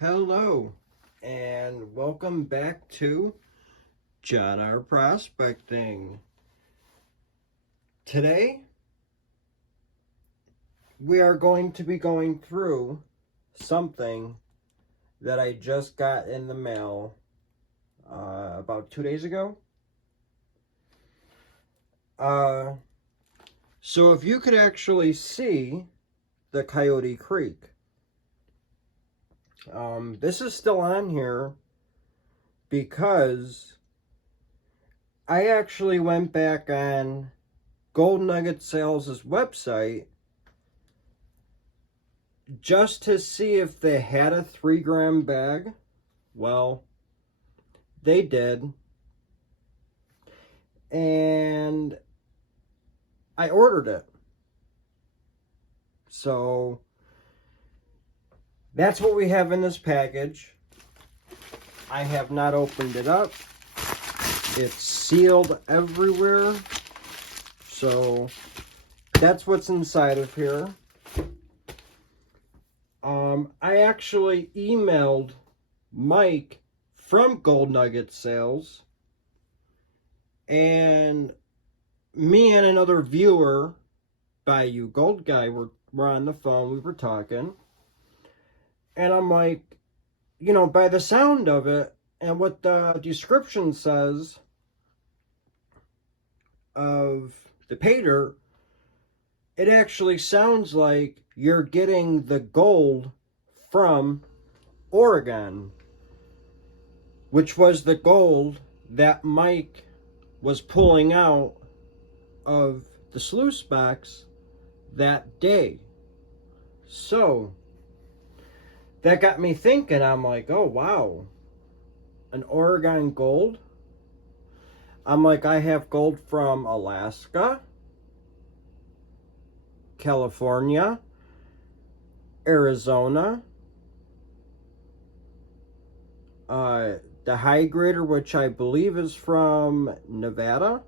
Hello, and welcome back to John R. Prospecting. Today, we are going to be going through something that I just got in the mail about 2 days ago. So if you could actually see the Coyote Creek, this is still on here because I actually went back on Gold Nugget Sales' website just to see if they had a 3-gram bag. Well, they did. And I ordered it. So that's what we have in this package. I have not opened it up. It's sealed everywhere. So that's what's inside of here. I actually emailed Mike from Gold Nugget Sales, and me and another viewer, Bayou Gold Guy, were on the phone. We were talking, and I'm like, by the sound of it and what the description says of the Paydirt, it actually sounds like you're getting the gold from Oregon, which was the gold that Mike was pulling out of the sluice box that day. So that got me thinking. I'm like, oh wow, an Oregon gold? I'm like, I have gold from Alaska, California, Arizona, the high grader, which I believe is from Nevada.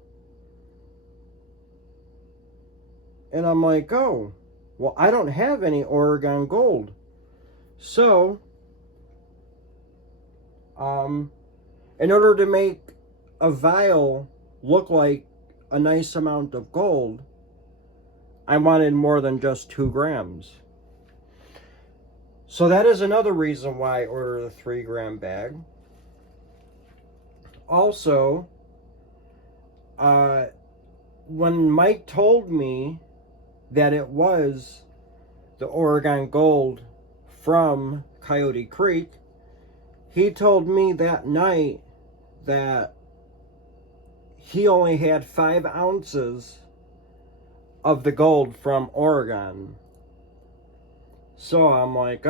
And I'm like, oh, well, I don't have any Oregon gold. So, in order to make a vial look like a nice amount of gold, I wanted more than just 2 grams. So that is another reason why I ordered a 3-gram bag. Also, when Mike told me that it was the Oregon gold from Coyote Creek, he told me that night that he only had 5 ounces of the gold from Oregon. So I'm like,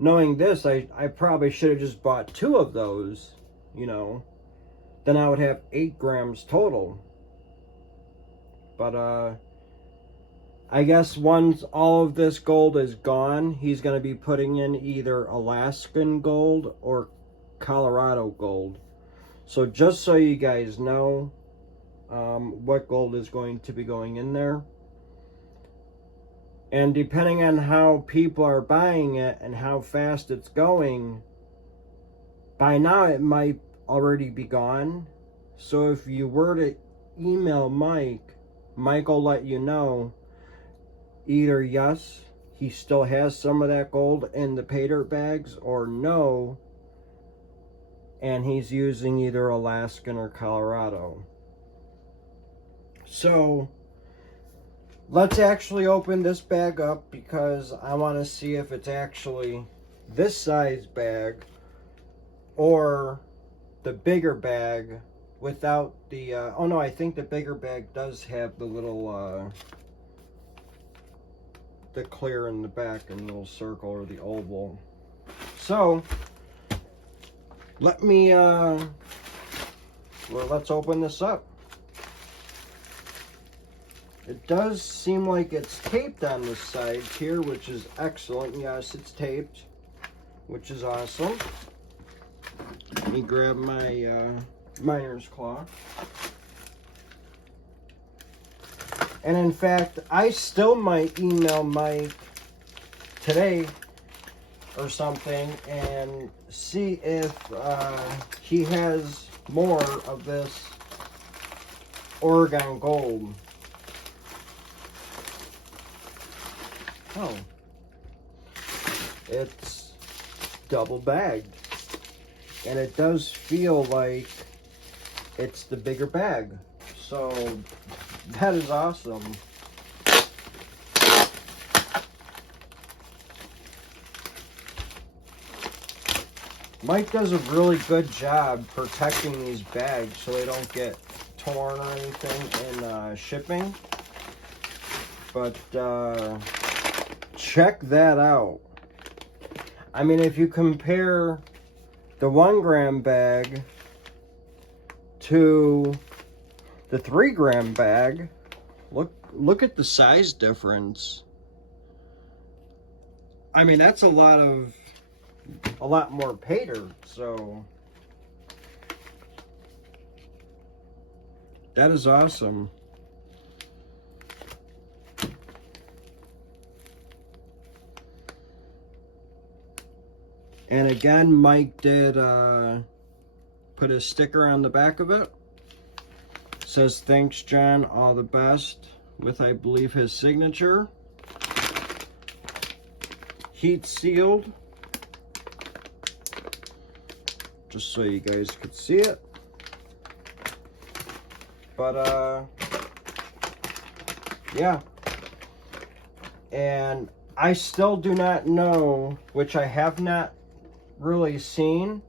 knowing this, I probably should have just bought 2 of those, then I would have 8 grams total. But I guess once all of this gold is gone, he's going to be putting in either Alaskan gold or Colorado gold. So just so you guys know what gold is going to be going in there. And depending on how people are buying it and how fast it's going, by now it might already be gone. So if you were to email Mike will let you know either yes, he still has some of that gold in the Paydirt bags, or no, and he's using either Alaskan or Colorado. So let's actually open this bag up, because I want to see if it's actually this size bag or the bigger bag without the oh no, I think the bigger bag does have the little the clear in the back and the little circle or the oval. So let me let's open this up. It does seem like it's taped on the side here, which is excellent. Yes, it's taped, which is awesome. Let me grab my miner's claw. And in fact, I still might email Mike today or something and see if he has more of this Oregon Gold. Oh, it's double bagged, and it does feel like it's the bigger bag, so that is awesome. Mike does a really good job protecting these bags so they don't get torn or anything in shipping. But check that out. I mean, if you compare the 1 gram bag to the 3 gram bag, look at the size difference. I mean, that's a lot more Paydirt, so that is awesome. And again, Mike did put a sticker on the back of it. It says, "Thanks, John, all the best," with, I believe, his signature. Heat sealed, just so you guys could see it. But yeah, and I still do not know, which I have not really seen,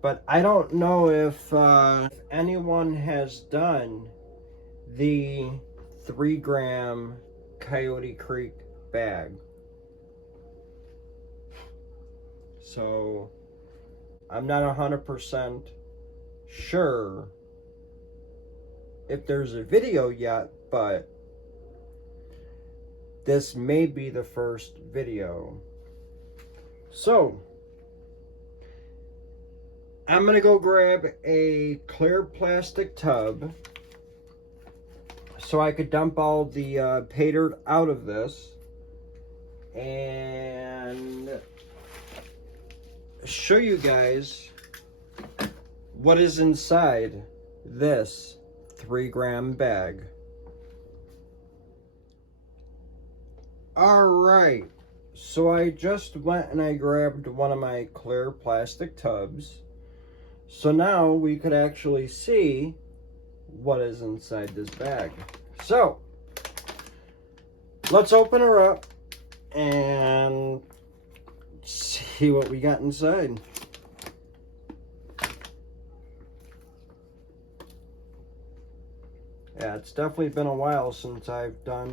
but I don't know if anyone has done the 3 gram Coyote Creek bag. So I'm not 100% sure if there's a video yet, but this may be the first video. So I'm gonna go grab a clear plastic tub so I could dump all the Paydirt out of this and show you guys what is inside this 3 gram bag. Alright, so I just went and I grabbed one of my clear plastic tubs. So now we could actually see what is inside this bag. So let's open her up and see what we got inside. Yeah, it's definitely been a while since I've done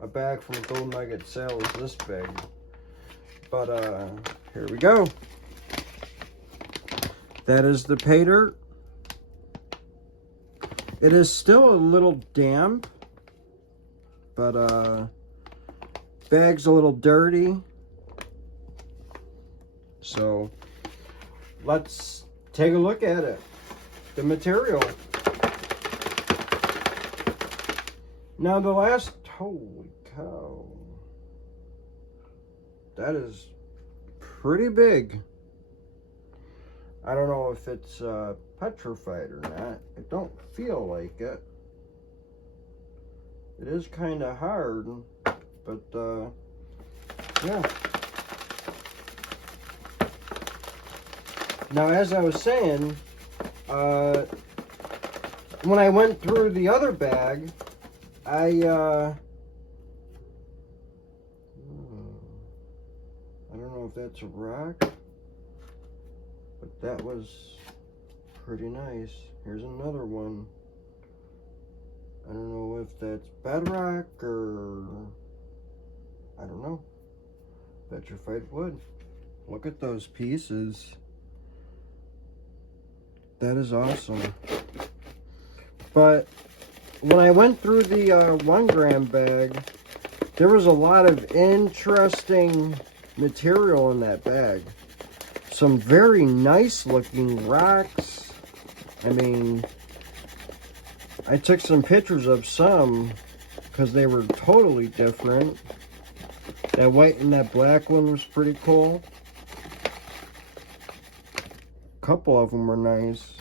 a bag from Gold Nugget sales this big. But here we go. That is the Paydirt. It is still a little damp, but bag's a little dirty. So let's take a look at it. The material. Now the last, holy cow, that is pretty big. I don't know if it's petrified or not. It don't feel like it. It is kind of hard, but yeah. Now, as I was saying, when I went through the other bag, I don't know if that's a rock, but that was pretty nice. Here's another one. I don't know if that's bedrock or I don't know. Petrified wood. Look at those pieces. That is awesome. But when I went through the 1 gram bag, there was a lot of interesting material in that bag. Some very nice looking rocks. I mean, I took some pictures of some because they were totally different. That white and that black one was pretty cool. A couple of them were nice.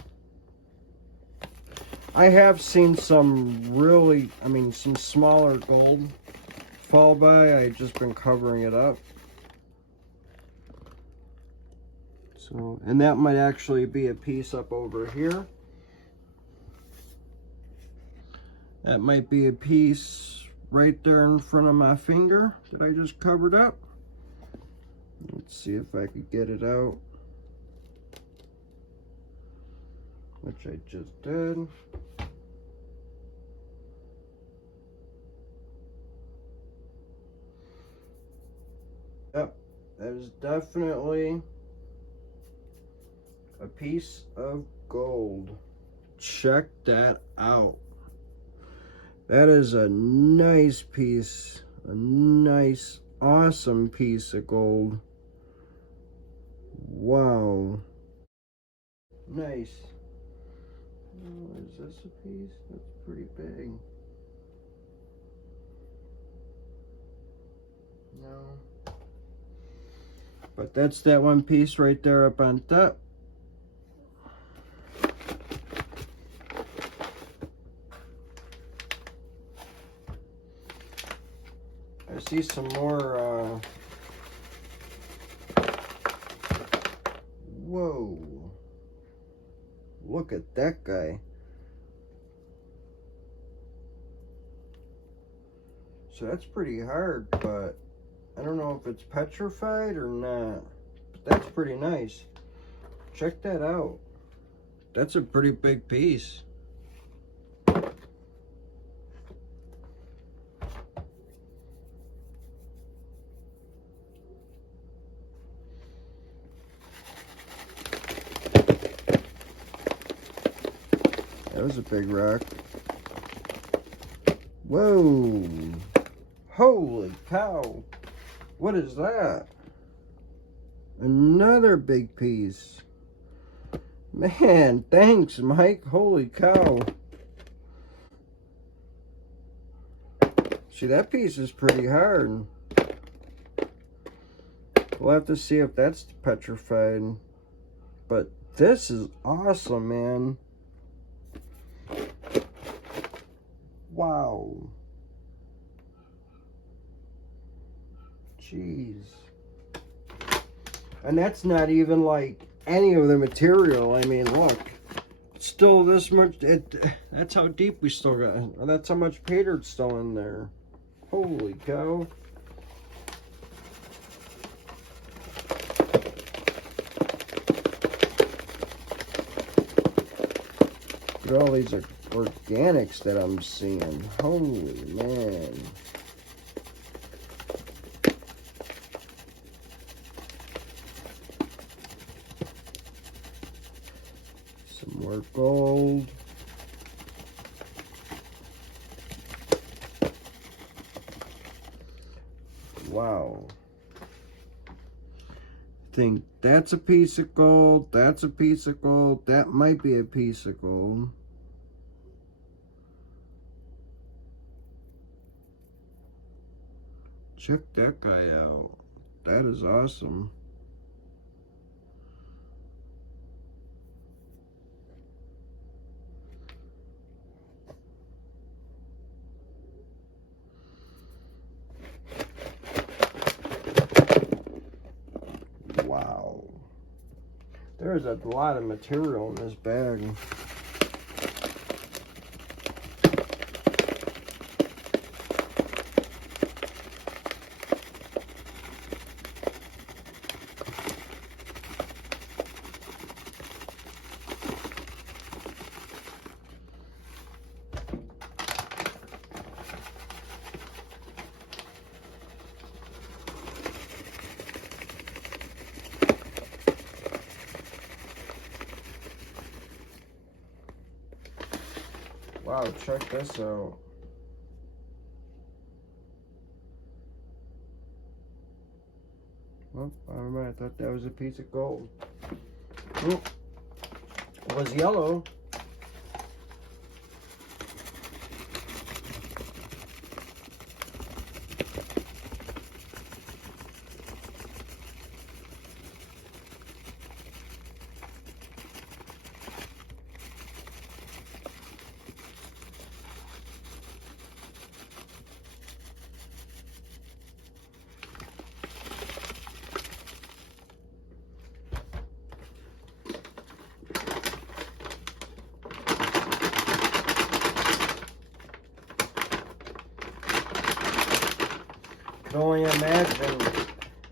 I have seen some really, some smaller gold fall by. I've just been covering it up. So, and that might actually be a piece up over here. That might be a piece right there in front of my finger that I just covered up. Let's see if I could get it out. Which I just did. Yep, that is definitely a piece of gold. Check that out. That is a nice piece, a nice, awesome piece of gold. Wow. Nice. Oh, is this a piece? That's pretty big. No. But that's that one piece right there up on top. I see some more, whoa. Look at that guy. So that's pretty hard, but I don't know if it's petrified or not. But that's pretty nice. Check that out. That's a pretty big piece. That was a big rock. Whoa. Holy cow. What is that? Another big piece. Man, thanks, Mike. Holy cow. See, that piece is pretty hard. We'll have to see if that's petrified. But this is awesome, man. Wow. Jeez. And that's not even like any of the material. I mean, look. Still this much. That's how deep we still got. That's how much Paydirt's still in there. Holy cow. Look at all these organics that I'm seeing. Holy man. Some more gold. Wow. Think that's a piece of gold. That's a piece of gold. That might be a piece of gold. Check that guy out. That is awesome. Wow. There's a lot of material in this bag. Wow, check this out. Oh, I thought that was a piece of gold. Oh, it was yellow.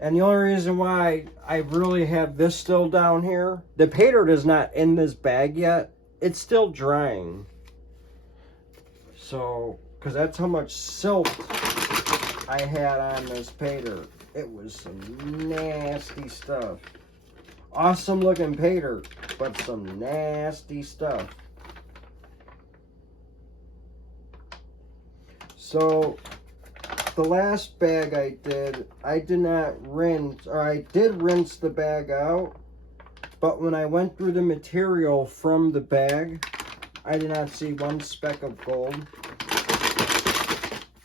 And the only reason why I really have this still down here, the Paydirt is not in this bag yet. It's still drying. So, because that's how much silt I had on this Paydirt. It was some nasty stuff. Awesome looking Paydirt, but some nasty stuff. So, the last bag I did not rinse, or I did rinse the bag out, but when I went through the material from the bag, I did not see one speck of gold.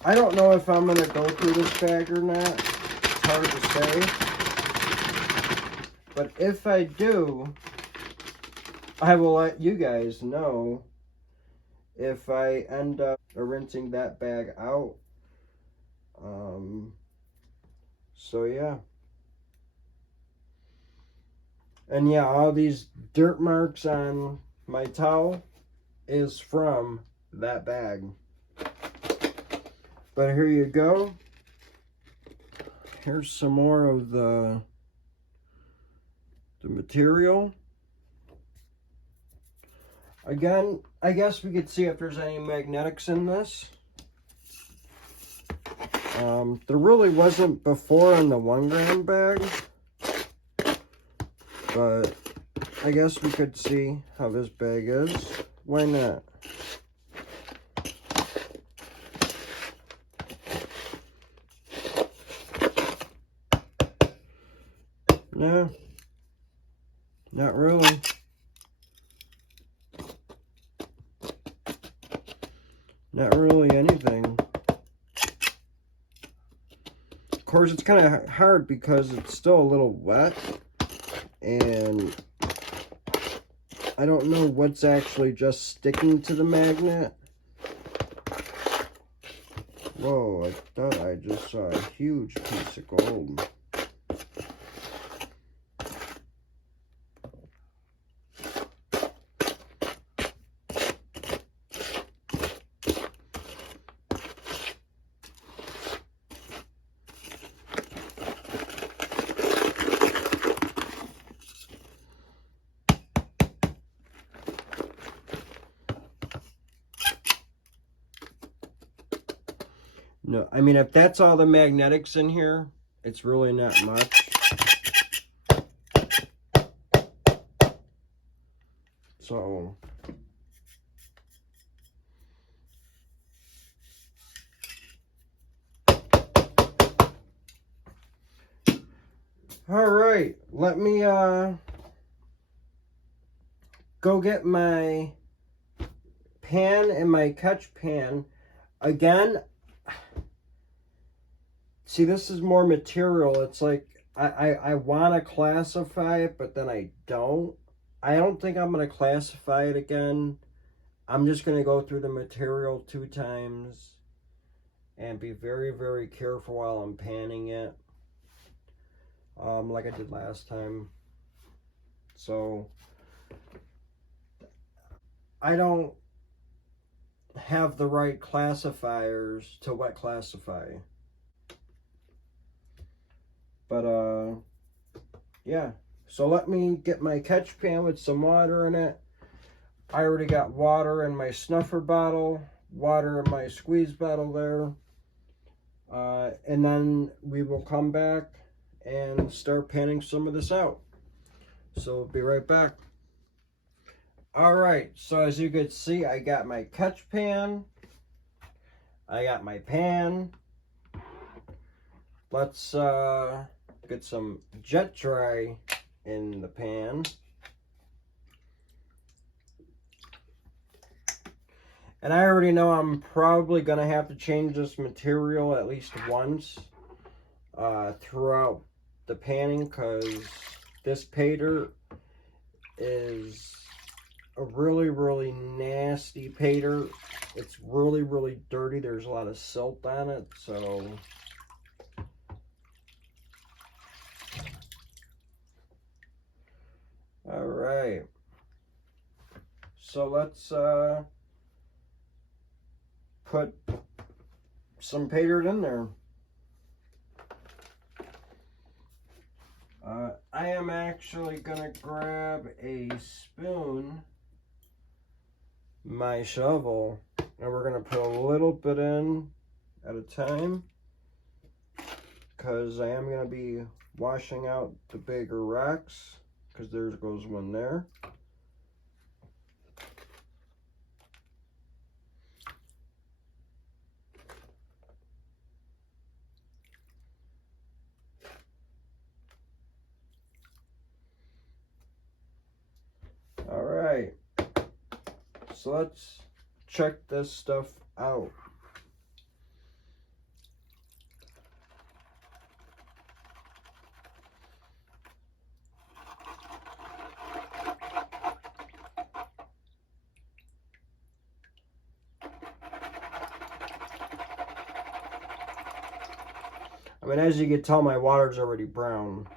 I don't know if I'm going to go through this bag or not. It's hard to say. But if I do, I will let you guys know if I end up rinsing that bag out. So yeah. And yeah, all these dirt marks on my towel is from that bag. But here you go. Here's some more of the material. Again, I guess we could see if there's any magnetics in this. There really wasn't before in the 1 gram bag, but I guess we could see how this bag is. Why not? No, not really. Not really anything. Of course, it's kind of hard because it's still a little wet, and I don't know what's actually just sticking to the magnet. Whoa, I thought I just saw a huge piece of gold. No, I mean, if that's all the magnetics in here, it's really not much. So, all right, let me go get my pan and my catch pan. Again, see, this is more material. It's like I want to classify it, but then I don't. I don't think I'm going to classify it again. I'm just going to go through the material 2 times and be very, very careful while I'm panning it, like I did last time. So I don't have the right classifiers to wet classify. But yeah, so let me get my catch pan with some water in it. I already got water in my snuffer bottle, water in my squeeze bottle there, and then we will come back and start panning some of this out. So we'll be right back. All right, so as you can see, I got my catch pan, I got my pan. Let's get some jet dry in the pan. And I already know I'm probably going to have to change this material at least once throughout the panning, because this Paydirt is a really, really nasty Paydirt. It's really, really dirty. There's a lot of silt on it, so all right. So let's put some Paydirt in there. I am actually gonna grab a spoon, my shovel, and we're gonna put a little bit in at a time, because I am gonna be washing out the bigger rocks, because there goes one there. All right, so let's check this stuff out. I mean, as you can tell, my water's already brown.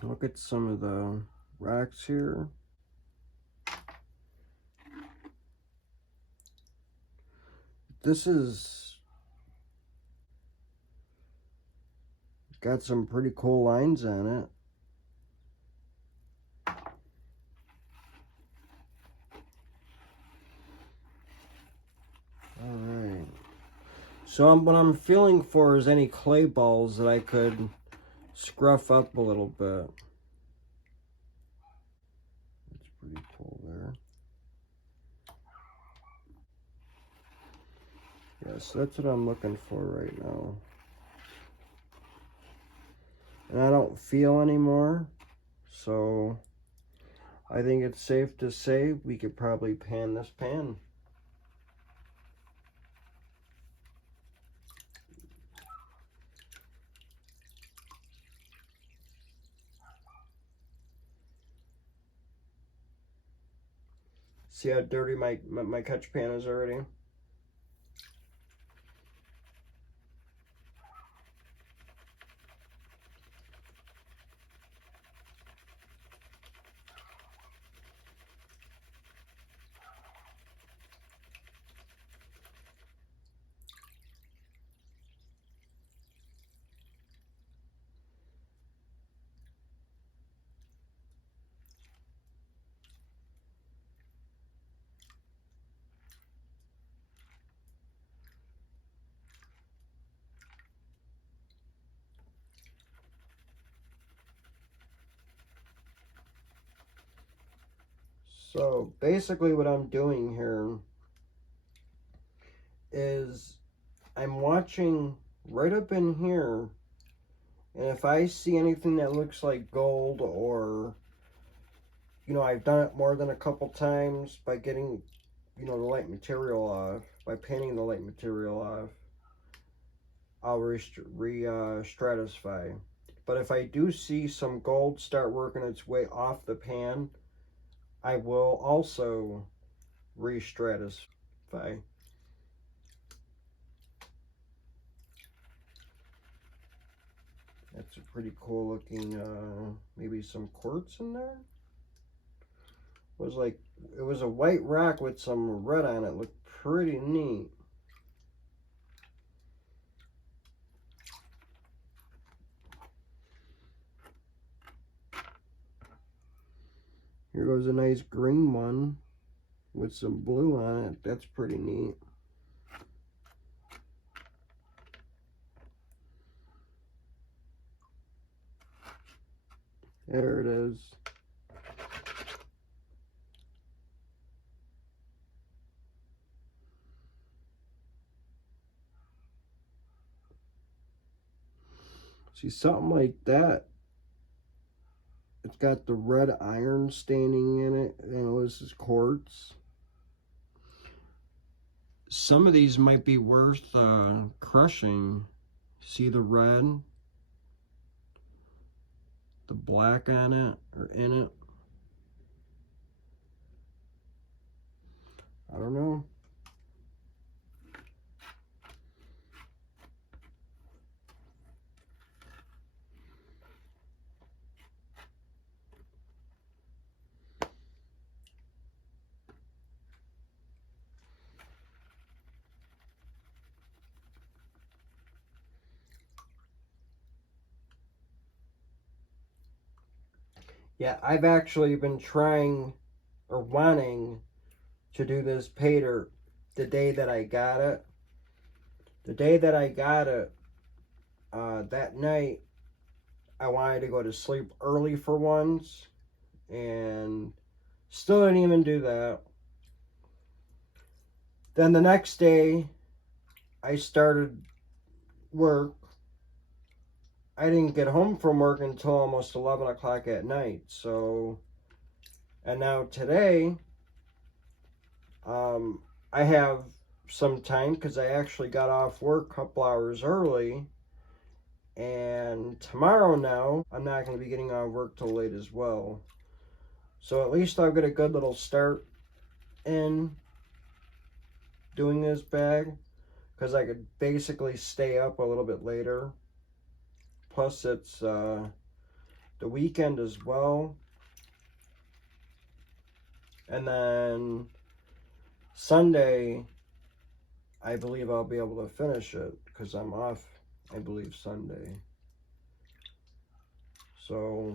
Look at some of the rocks here. This is got some pretty cool lines on it. Alright. So what I'm feeling for is any clay balls that I could scruff up a little bit. That's pretty cool there. Yes, that's what I'm looking for right now. And I don't feel anymore, so I think it's safe to say we could probably pan this pan. See how dirty my catch pan is already? So basically what I'm doing here is I'm watching right up in here, and if I see anything that looks like gold, or I've done it more than a couple times by getting the light material off, by painting the light material off, I'll stratify. But if I do see some gold start working its way off the pan, I will also re-stratify. That's a pretty cool looking, maybe some quartz in there. It was a white rock with some red on it. Looked pretty neat. Here goes a nice green one with some blue on it. That's pretty neat. There it is. See, something like that. It's got the red iron staining in it. This is quartz. Some of these might be worth crushing. See the red? The black on it, or in it? I don't know. Yeah, I've actually been trying or wanting to do this Paydirt the day that I got it. The day that I got it, that night, I wanted to go to sleep early for once, and still didn't even do that. Then the next day, I started work. I didn't get home from work until almost 11 o'clock at night. So, and now today, I have some time because I actually got off work a couple hours early. And tomorrow now, I'm not going to be getting out of work till late as well. So at least I've got a good little start in doing this bag because I could basically stay up a little bit later. Plus, it's the weekend as well. And then Sunday, I believe I'll be able to finish it because I'm off, I believe, Sunday. So,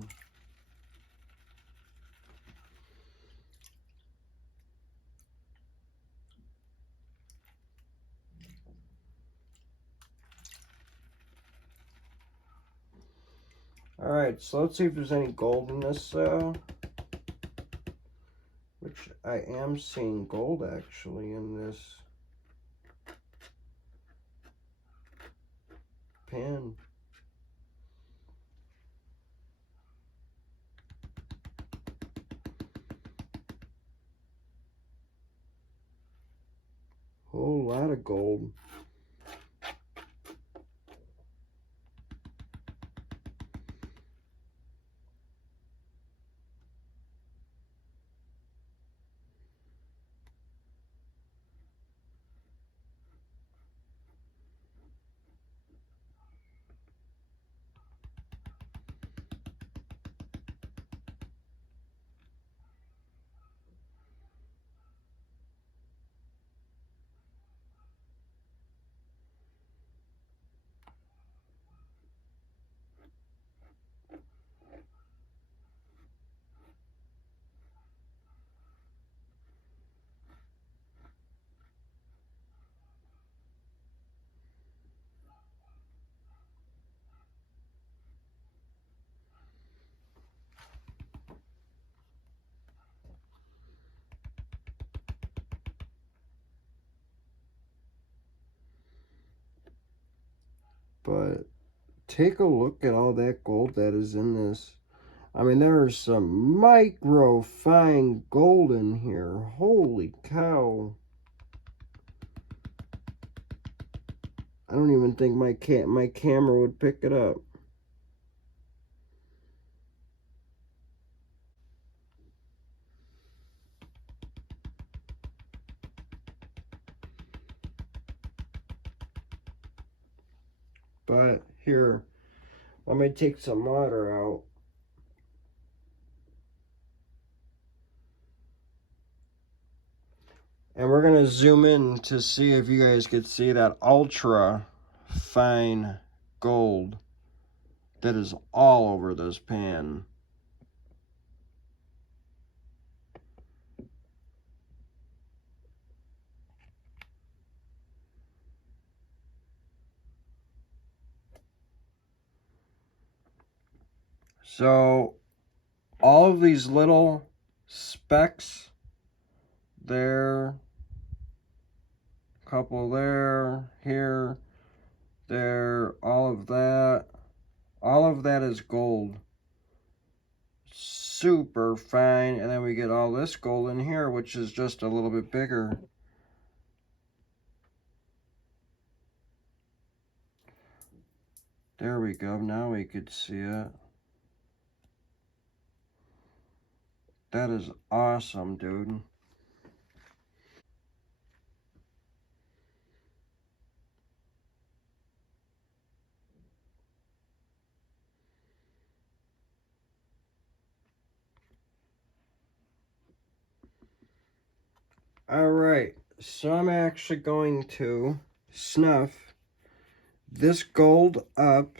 alright, so let's see if there's any gold in this, which I am seeing gold actually in this pan. Whole lot of gold. But take a look at all that gold that is in this. I mean, there is some micro fine gold in here. Holy cow. I don't even think my camera would pick it up. But here, let me take some water out. And we're going to zoom in to see if you guys could see that ultra fine gold that is all over this pan. So all of these little specks there, couple there, here, there, all of that is gold. Super fine. And then we get all this gold in here, which is just a little bit bigger. There we go. Now we could see it. That is awesome, dude. Alright, so I'm actually going to snuff this gold up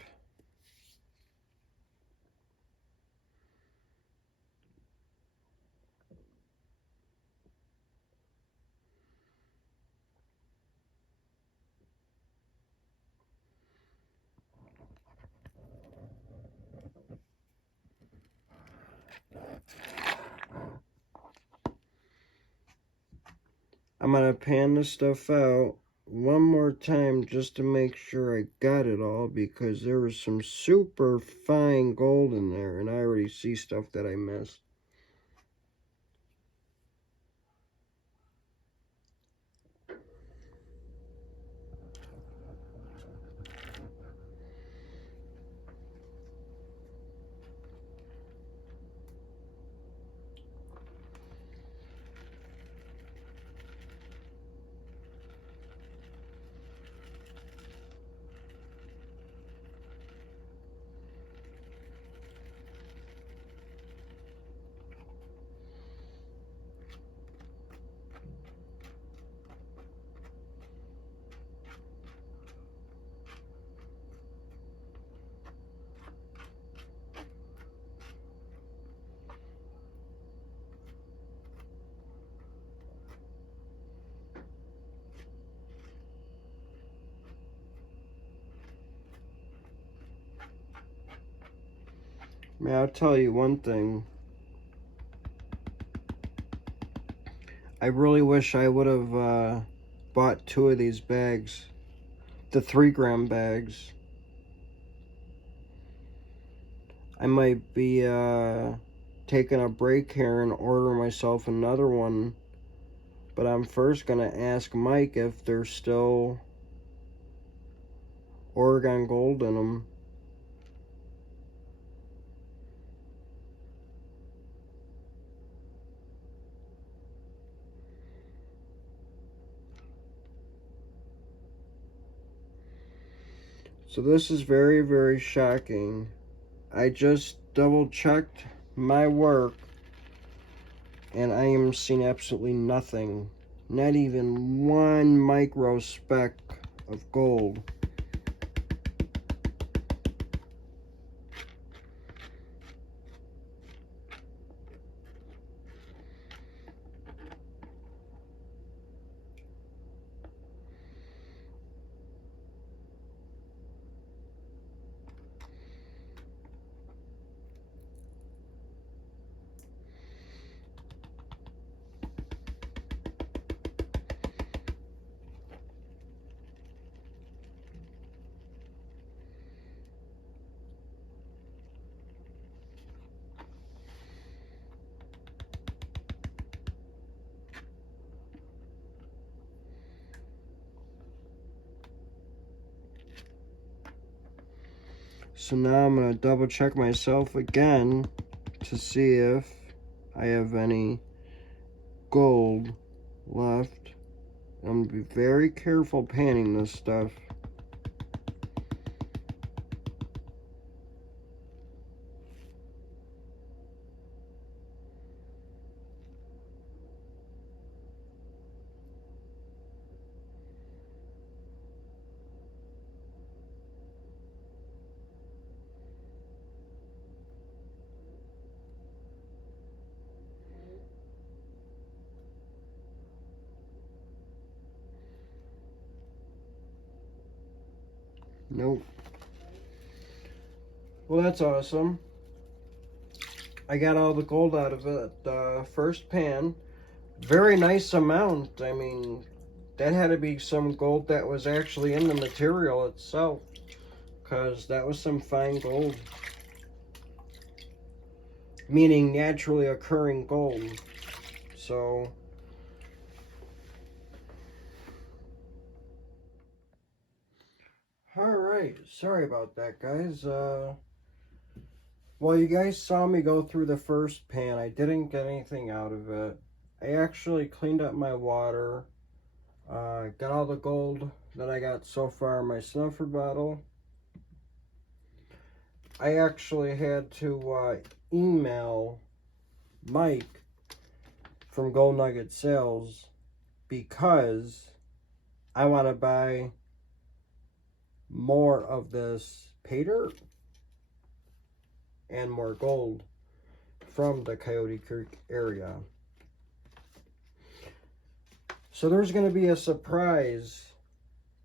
I'm going to pan this stuff out one more time just to make sure I got it all, because there was some super fine gold in there and I already see stuff that I missed. Man, I'll tell you one thing. I really wish I would have bought 2 of these bags. The 3-gram bags. I might be taking a break here and order myself another one. But I'm first going to ask Mike if there's still Oregon gold in them. So this is very, very shocking. I just double checked my work and I am seeing absolutely nothing. Not even 1 micro speck of gold. So now I'm going to double check myself again to see if I have any gold left. I'm going to be very careful panning this stuff. Nope. Well, that's awesome. I got all the gold out of it the first pan. Very nice amount. I mean, that had to be some gold that was actually in the material itself, because that was some fine gold. Meaning naturally occurring gold. So alright, sorry about that, guys. Well, you guys saw me go through the first pan. I didn't get anything out of it. I actually cleaned up my water. Got all the gold that I got so far in my snuffer bottle. I actually had to email Mike from Gold Nugget Sales because I want to buy more of this Paydirt and more gold from the Coyote Creek area. So there's going to be a surprise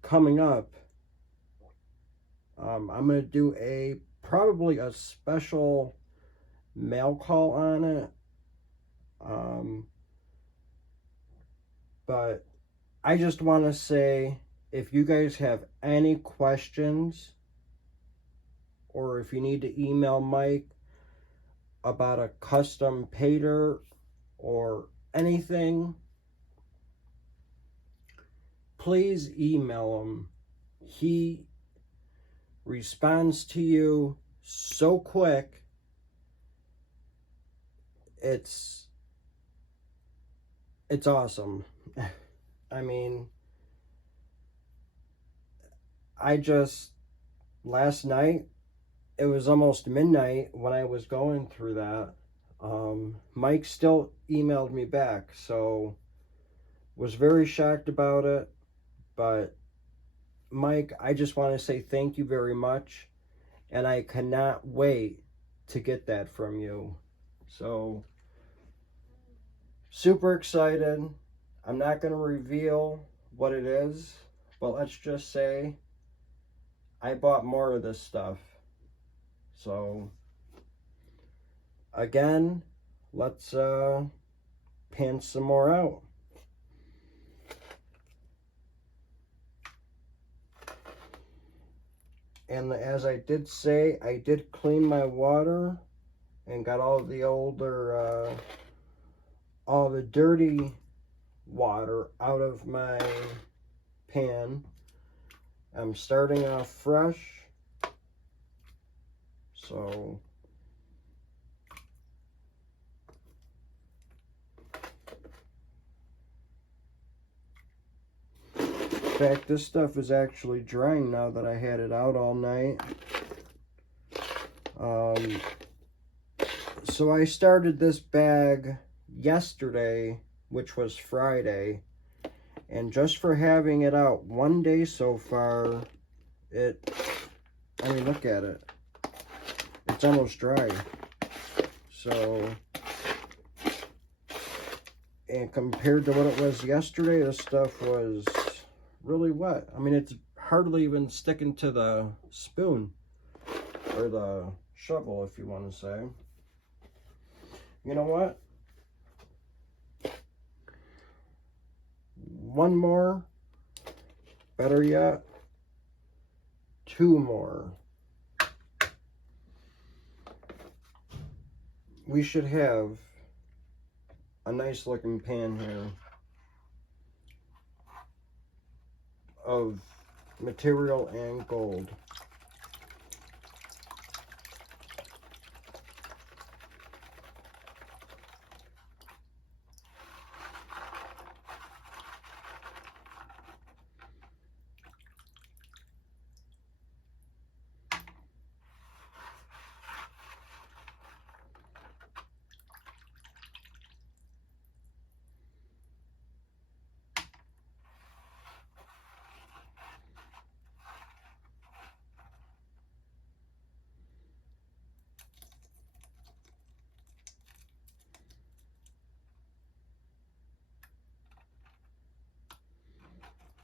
coming up. I'm going to do probably a special mail call on it. But I just want to say, if you guys have any questions, or if you need to email Mike about a custom Paydirt or anything, please email him. He responds to you so quick. It's awesome. I mean, last night, it was almost midnight when I was going through that. Mike still emailed me back, so was very shocked about it. But Mike, I just want to say thank you very much, and I cannot wait to get that from you. So, super excited. I'm not going to reveal what it is, but let's just say I bought more of this stuff. So, again, let's pan some more out. And as I did say, I did clean my water and got all the older, all the dirty water out of my pan. I'm starting off fresh. So, in fact, this stuff is actually drying now that I had it out all night. So I started this bag yesterday, which was Friday, and just for having it out one day so far, I mean, look at it. It's almost dry. So, and compared to what it was yesterday, this stuff was really wet. I mean, it's hardly even sticking to the spoon, or the shovel, if you want to say. You know what? One more, better yet, two more. We should have a nice looking pan here of material and gold.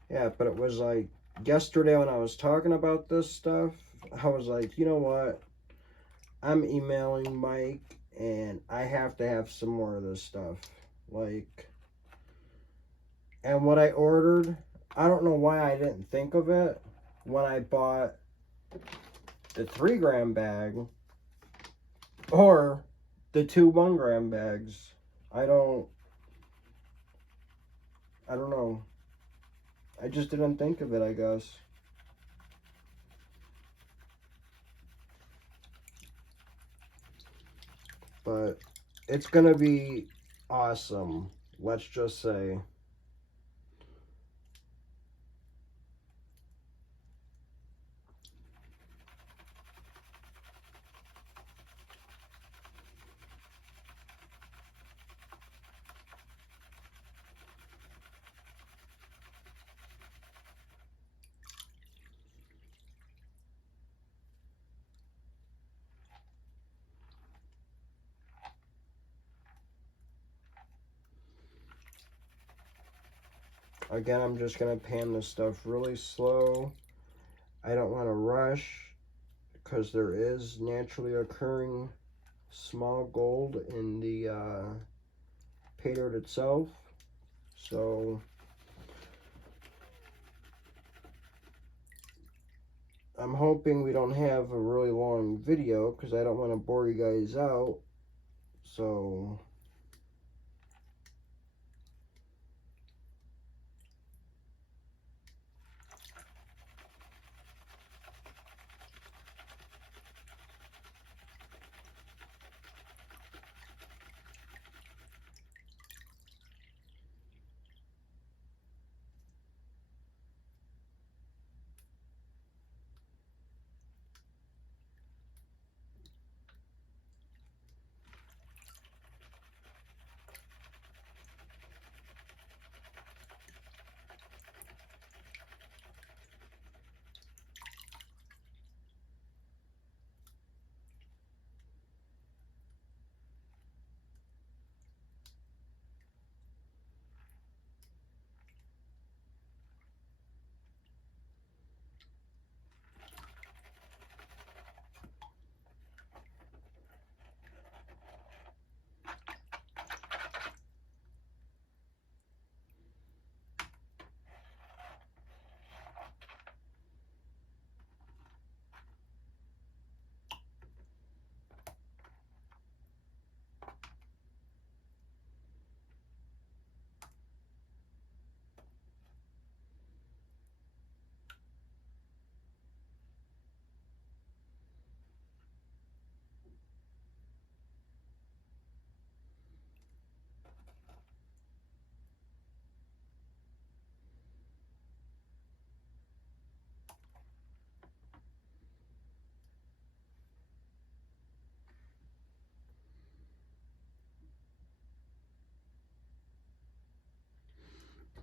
Yeah, but it was like yesterday when I was talking about this stuff, I was like, you know what? I'm emailing Mike and I have to have some more of this stuff. Like, and what I ordered, I don't know why I didn't think of it when I bought the 3 gram bag or the 2 1 gram bags. I don't know. I just didn't think of it, I guess. But it's gonna be awesome, let's just say. Again, I'm just going to pan this stuff really slow. I don't want to rush because there is naturally occurring small gold in the Paydirt itself. So I'm hoping we don't have a really long video because I don't want to bore you guys out. So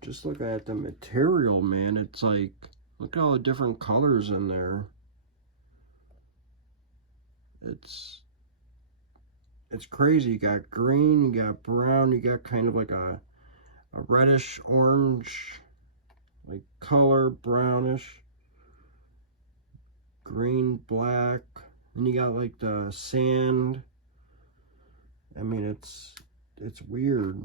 just looking at the material, man, it's like, look at all the different colors in there. It's crazy. You got green, you got brown, you got kind of like a reddish orange like color, brownish, green, black. And you got like the sand. I mean, it's weird.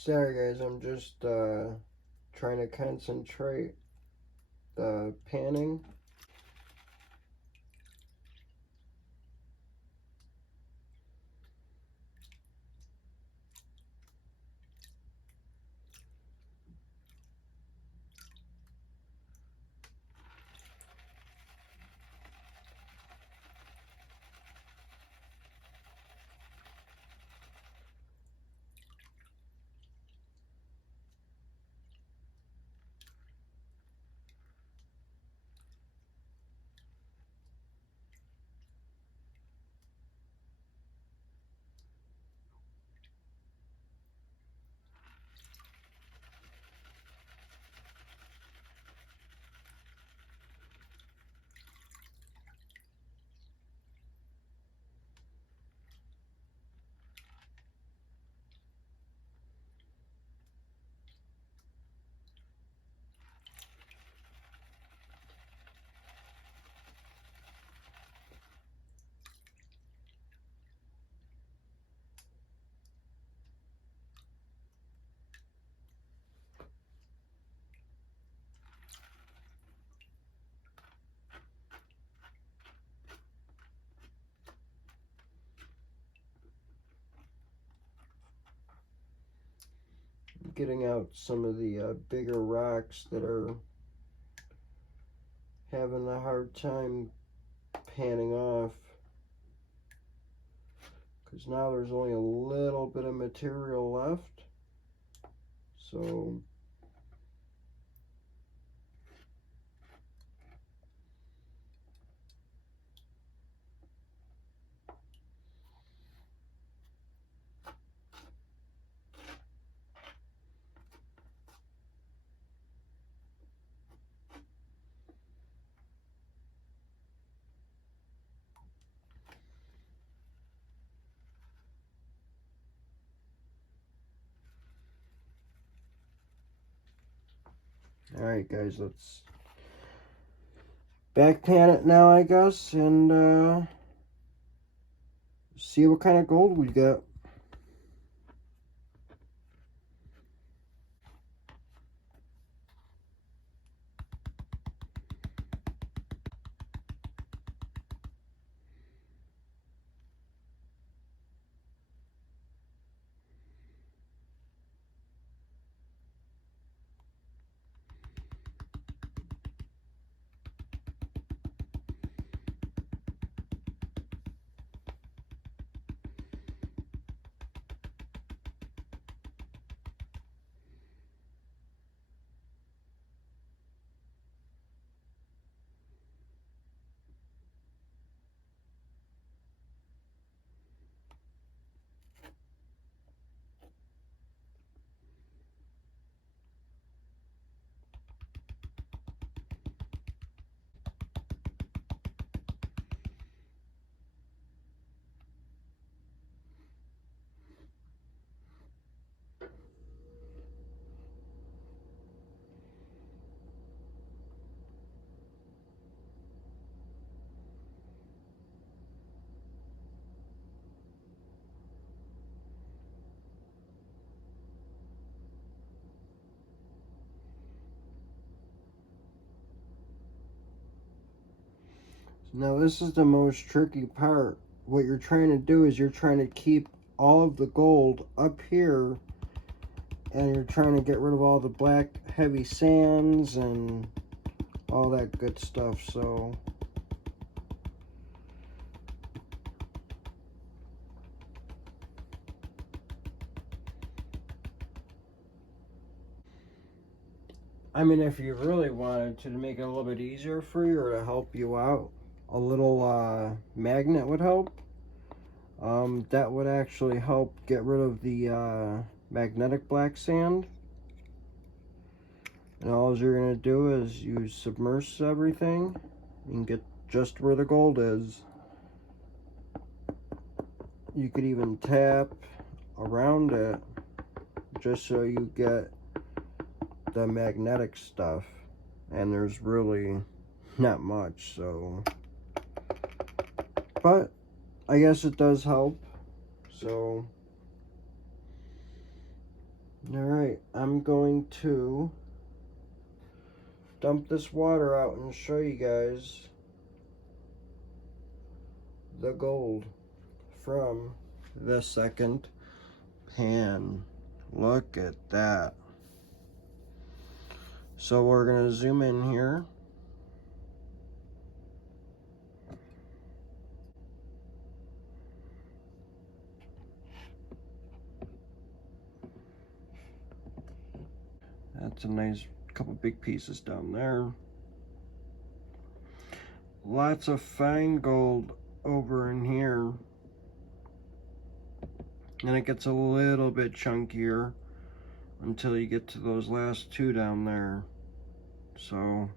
Sorry guys, I'm just trying to concentrate the panning. getting out some of the bigger rocks that are having a hard time panning off, because now there's only a little bit of material left. So alright guys, let's back pan it now, I guess, and see what kind of gold we get. Now this is the most tricky part. What you're trying to do is you're trying to keep all of the gold up here, and you're trying to get rid of all the black heavy sands and all that good stuff. So I mean, if you really wanted to make it a little bit easier for you or to help you out, a little magnet would help. That would actually help get rid of the magnetic black sand. And all you're going to do is you submerge everything and get just where the gold is. You could even tap around it just so you get the magnetic stuff. And there's really not much, so. But I guess it does help. So, alright, I'm going to dump this water out and show you guys the gold from the second pan. Look at that. So we're going to zoom in here. That's a nice couple big pieces down there. Lots of fine gold over in here. And it gets a little bit chunkier until you get to those last two down there. So,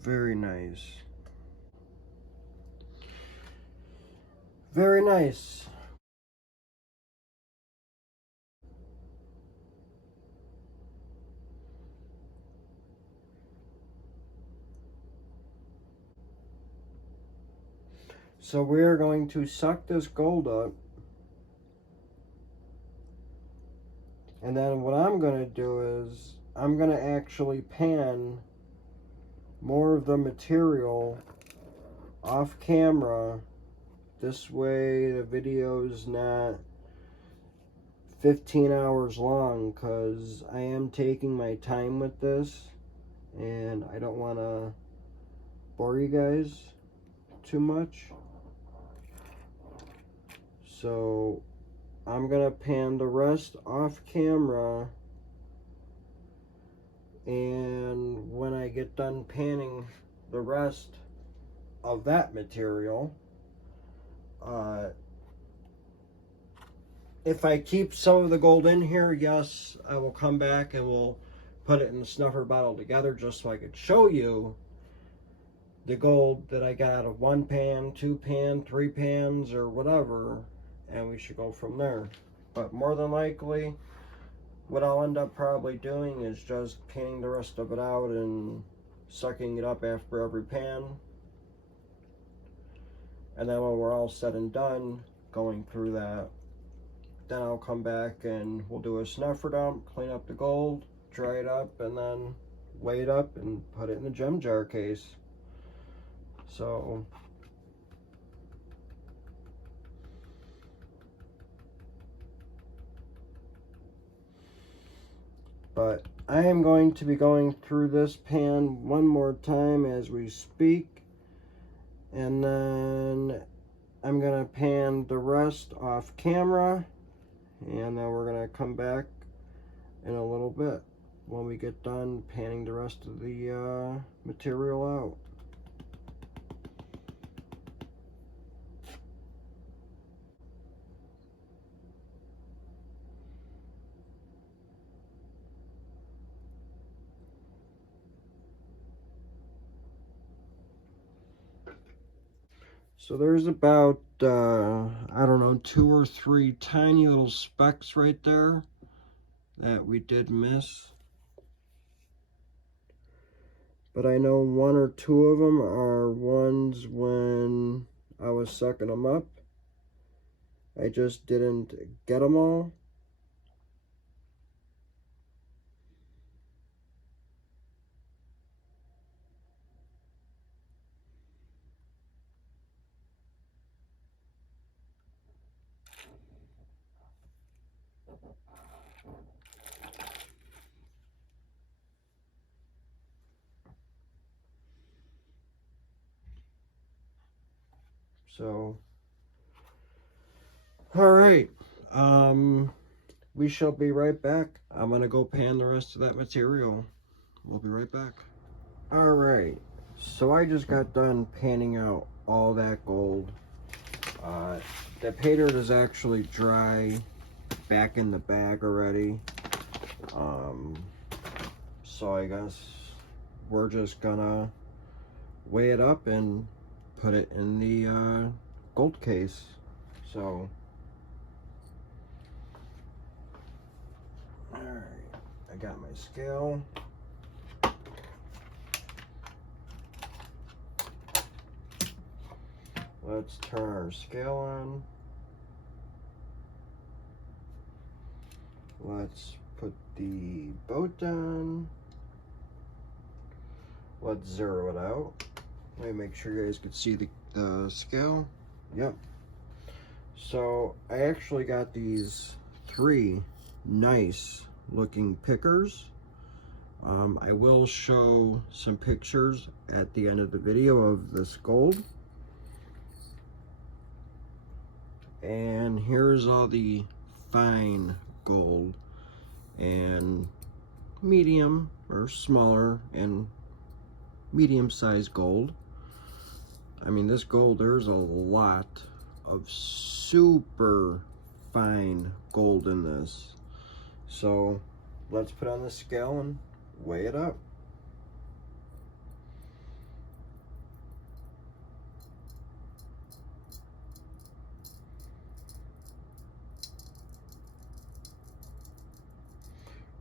very nice. Very nice. So we are going to suck this gold up. And then what I'm going to do is I'm going to actually pan more of the material off camera. This way the video's not 15 hours long, because I am taking my time with this and I don't want to bore you guys too much. So I'm gonna pan the rest off camera, and when I get done panning the rest of that material, if I keep some of the gold in here, yes, I will come back and we'll put it in the snuffer bottle together, just so I could show you the gold that I got out of 1 pan, 2 pan, 3 pans, or whatever, and we should go from there. But more than likely, what I'll end up probably doing is just panning the rest of it out and sucking it up after every pan. And then when we're all said and done going through that, then I'll come back and we'll do a snuffer dump, clean up the gold, dry it up, and then weigh it up and put it in the gem jar case. So but I am going to be going through this pan one more time as we speak, and then I'm gonna pan the rest off camera, and then we're gonna come back in a little bit when we get done panning the rest of the material out. So there's about, I don't know, 2 or 3 tiny little specks right there that we did miss. But I know 1 or 2 of them are ones when I was sucking them up. I just didn't get them all. So, all right, we shall be right back. I'm gonna go pan the rest of that material. We'll be right back. All right, so I just got done panning out all that gold. The Paydirt is actually dry, back in the bag already. So I guess we're just gonna weigh it up and put it in the gold case. So, all right, I got my scale. Let's turn our scale on. Let's put the boat down. Let's zero it out. Let me make sure you guys can see the scale. Yep. So I actually got these 3 nice looking pickers. I will show some pictures at the end of the video of this gold. And here's all the fine gold and medium or smaller and medium-sized gold. I mean, this gold, there's a lot of super fine gold in this. So let's put on the scale and weigh it up.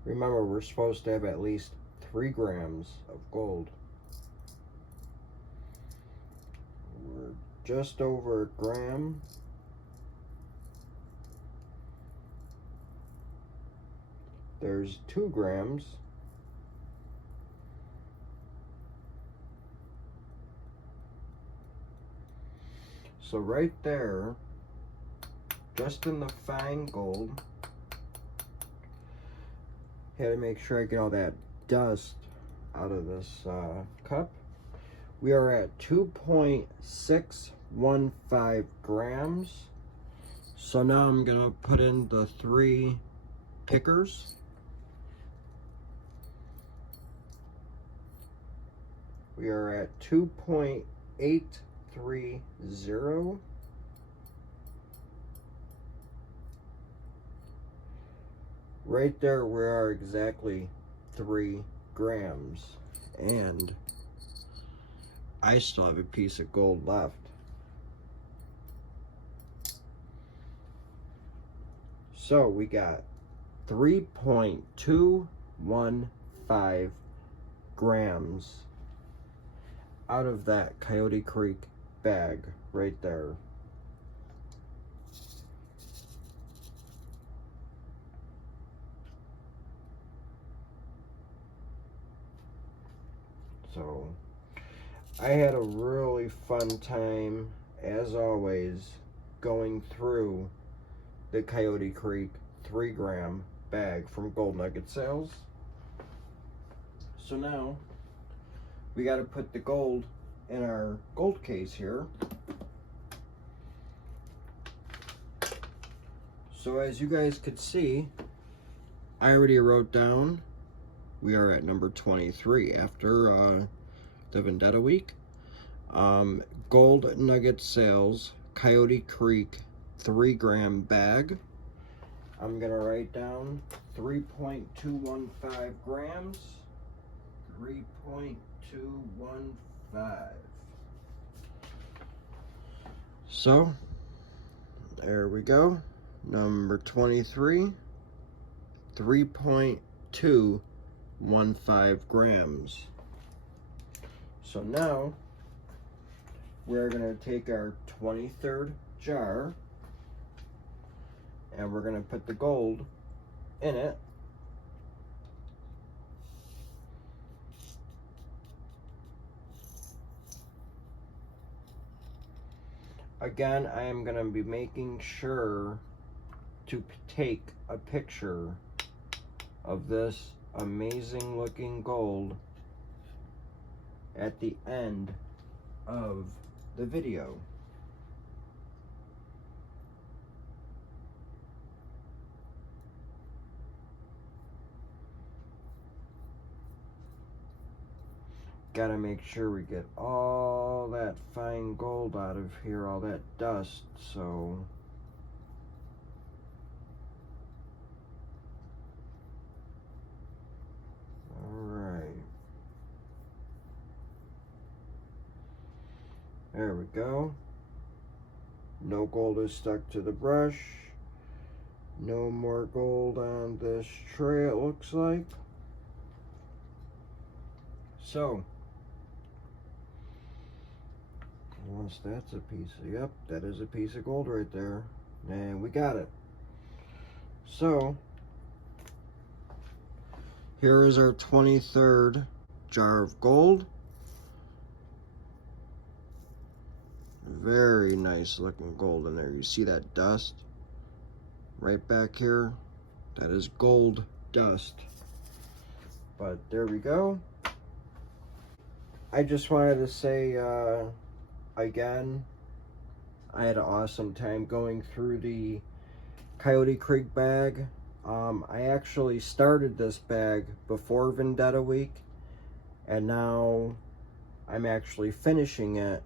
Remember, we're supposed to have at least 3 grams of gold. We're just over a gram. There's 2 grams. So right there, just in the fine gold, Had to make sure I get all that dust out of this cup. We are at 2.615 grams. So now I'm gonna put in the 3 pickers. We are at 2.830. Right there we are exactly 3 grams. And I still have a piece of gold left. So we got 3.215 grams out of that Coyote Creek bag right there. So I had a really fun time, as always, going through the Coyote Creek 3-gram bag from Gold Nugget Sales. So now we got to put the gold in our gold case here. So as you guys could see, I already wrote down we are at number 23 after the Vendetta week. Gold Nugget Sales Coyote Creek 3-gram bag. I'm gonna write down 3.215 grams. 3.215. So there we go. Number 23. 3.215 grams. So now we're going to take our 23rd jar and we're going to put the gold in it. Again, I am going to be making sure to take a picture of this amazing looking gold at the end of the video. Gotta make sure we get all that fine gold out of here, all that dust, so there we go. No gold is stuck to the brush. No more gold on this tray, it looks like. So, once that's a piece of, yep, that is a piece of gold right there. And we got it. So, here is our 23rd jar of gold. Very nice looking gold in there. You see that dust right back here? That is gold dust. But there we go. I just wanted to say again, I had an awesome time going through the Coyote Creek bag. I actually started this bag before Vendetta week, and now I'm actually finishing it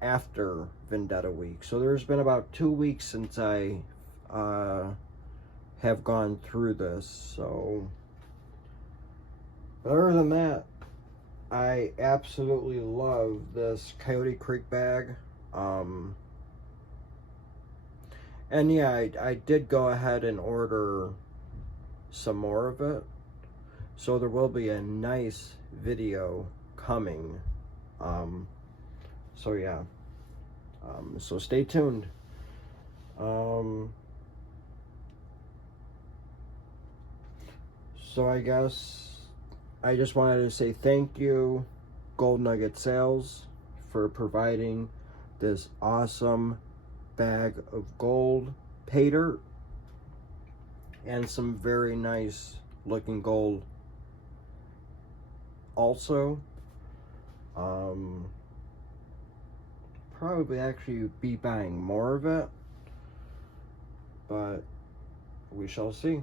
after Vendetta week. So there's been about 2 weeks since I have gone through this. So, but other than that, I absolutely love this Coyote Creek bag. And yeah, I did go ahead and order some more of it. So there will be a nice video coming. So yeah. So stay tuned. So I guess I just wanted to say thank you, Gold Nugget Sales, for providing this awesome bag of gold, Paydirt, and some very nice looking gold also. Probably actually be buying more of it, but we shall see.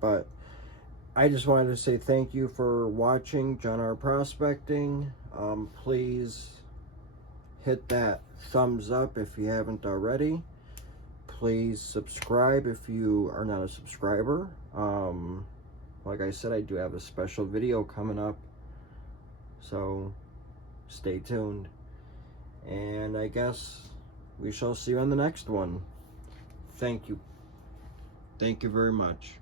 But I just wanted to say thank you for watching John R. Prospecting. Please hit that thumbs up if you haven't already. Please subscribe if you are not a subscriber. Like I said, I do have a special video coming up, so stay tuned. And I guess we shall see you on the next one. Thank you. Thank you very much.